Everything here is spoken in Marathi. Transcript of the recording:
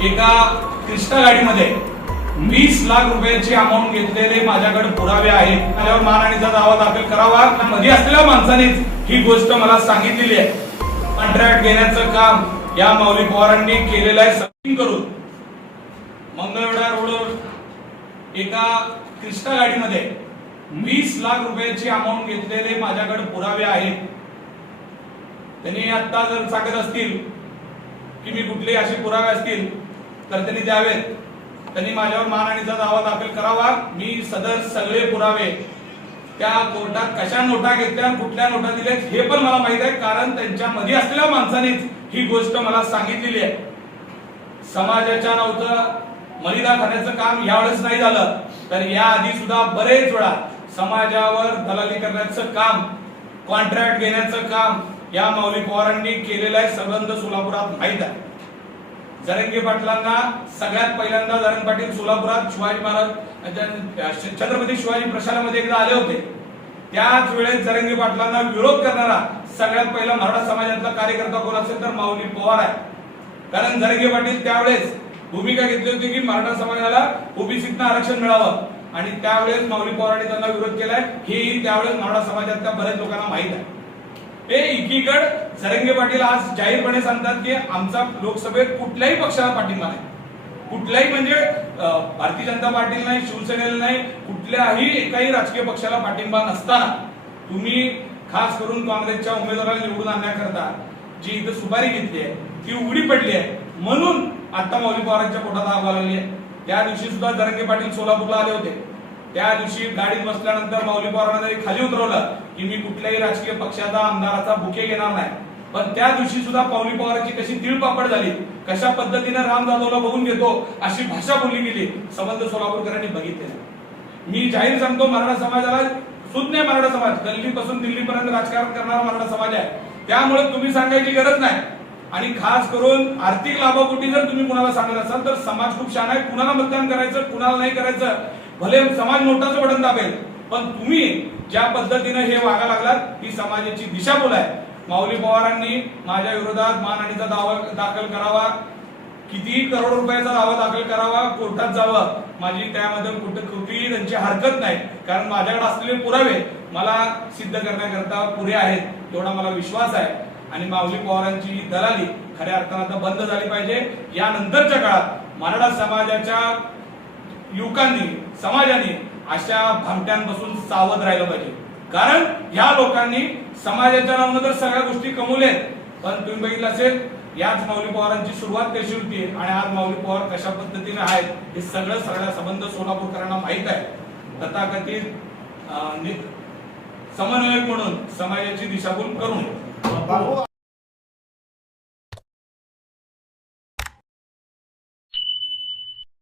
एका क्रिस्टा गाडीमध्ये वीस लाख रुपयाची अमाऊंट घेतलेले माझ्याकडे पुरावे आहेत. त्याच्यावर मानहानीचा दावा दाखल करावा. मध्ये असलेल्या माणसानेच ही गोष्ट मला सांगितलेली आहे. कॉन्ट्रॅक्ट घेण्याचं काम या माऊली पवारांनी केलेलं आहे. सचिन करून मंगळवेढा रोडवर एका क्रिस्टा गाडीमध्ये वीस लाख रुपयाची अमाऊंट घेतलेले माझ्याकडे पुरावे आहेत. त्यांनी आता जर सांगत असतील की मी कुठले असे पुरावे असतील तर त्यांनी द्यावेत त्यांनी माझ्यावर मानहानीचा दावा दाखल करावा. मी सदर सगळे पुरावे त्या कोर्टात कशा नोटा घेतल्या कुठल्या नोटा दिल्या हे पण मला माहीत आहे. कारण त्यांच्या मध्ये असलेल्या माणसानेच ही गोष्ट मला सांगितलेली आहे. समाजाच्या नव्हतं मलिदा खाण्याचं काम यावेळेस नाही झालं. तर या आधी सुद्धा बरेच वेळा समाजावर दलाली करण्याचं काम कॉन्ट्रॅक्ट घेण्याचं काम या माऊली पवारांनी केलेलं आहे. संबंध सोलापुरात माहीत आहे. जरंगे पाटलांना सगळ्यात पहिल्यांदा जरंग पाटील सोलापुरात शिवाजी महाराज छत्रपती शिवाजी प्रशालामध्ये एकदा आले होते. त्याच वेळेस जरंगे पाटलांना विरोध करणारा सगळ्यात पहिला मराठा समाजातला कार्यकर्ता कोण असेल तर माऊली पवार आहे. कारण जरंगे पाटील त्यावेळेस भूमिका घेतली होती की मराठा समाजाला ओबीसीतनं आरक्षण मिळावं. आणि त्यावेळेस माऊली पवारांनी त्यांना विरोध केलाय. हेही त्यावेळेस मराठा समाजातल्या बऱ्याच लोकांना माहीत आहे. हे एकीकड सरंगे पाटील आज जाहीरपणे सांगतात की आमचा लोकसभेत कुठल्याही पक्षाला पाठिंबा नाही. कुठल्याही म्हणजे भारतीय जनता पार्टीला नाही शिवसेनेला नाही कुठल्याही एकाही राजकीय पक्षाला पाठिंबा नसताना तुम्ही खास करून काँग्रेसच्या उमेदवाराला निवडून आणण्याकरता जी इथं सुपारी घेतली आहे ती उघडी पडली आहे. म्हणून आता मौली पवारांच्या पोटात आग आलेली आहे. त्या दिवशी सुद्धा जरंगे पाटील सोलापूरला आले होते. त्या दिवशी गाडीत बसल्यानंतर माऊली पवारांना जरी खाली उतरवलं की मी कुठल्याही राजकीय पक्षाचा आमदाराचा बुके घेणार नाही. पण त्या दिवशी सुद्धा पाऊली पवारांची कशी तिळपापड झाली कशा पद्धतीने राम जाधवला बघून घेतो अशी भाषा बोलली गेली संबंध सोलापूरकरांनी बघितले मी जाहीर सांगतो मराठा समाजाला सुज्ञ मराठा समाज गल्लीपासून दिल्लीपर्यंत राजकारण करणारा मराठा समाज आहे. त्यामुळे तुम्ही सांगायची गरज नाही. आणि खास करून आर्थिक लाभापोटी जर तुम्ही कुणाला सांगत असाल तर समाज खूप छान आहे. कुणाला मतदान करायचं कुणाला नाही करायचं भले समाज मोठाच बटन दाबेल पण तुम्ही ज्या पद्धतीने हे वागा लागलात ही समाजाची दिशाभूल आहे माऊली पवारांनी माझ्या विरोधात मानहानीचा दावा दाखल करावा. किती करोड रुपयाचा दावा दाखल करावा कोर्टात जावं. माझी त्यामध्ये कुठं कुठेही त्यांची हरकत नाही. कारण माझ्याकडे असलेले पुरावे मला सिद्ध करण्याकरता पुरे आहेत तेवढा मला विश्वास आहे. आणि माऊली पवारांची ही दलाली खऱ्या अर्थानं आता बंद झाली पाहिजे. यानंतरच्या काळात मराठा समाजाच्या युवकांनी समाजाने अशा भामट्यांपासून सावध राहिलं पाहिजे. कारण या लोकांनी समाजाच्या नावानं तर सगळ्या गोष्टी कमवल्या आहेत. पण तुम्ही बघितलं असेल याच माऊली पवारांची सुरुवात कशी होती आणि आज माऊली पवार कशा पद्धतीने आहेत हे सगळं सगळ्या संबंध सोलापूरकरांना माहीत आहे. तथाकथित समन्वयक म्हणून समाजाची दिशाभूल करून.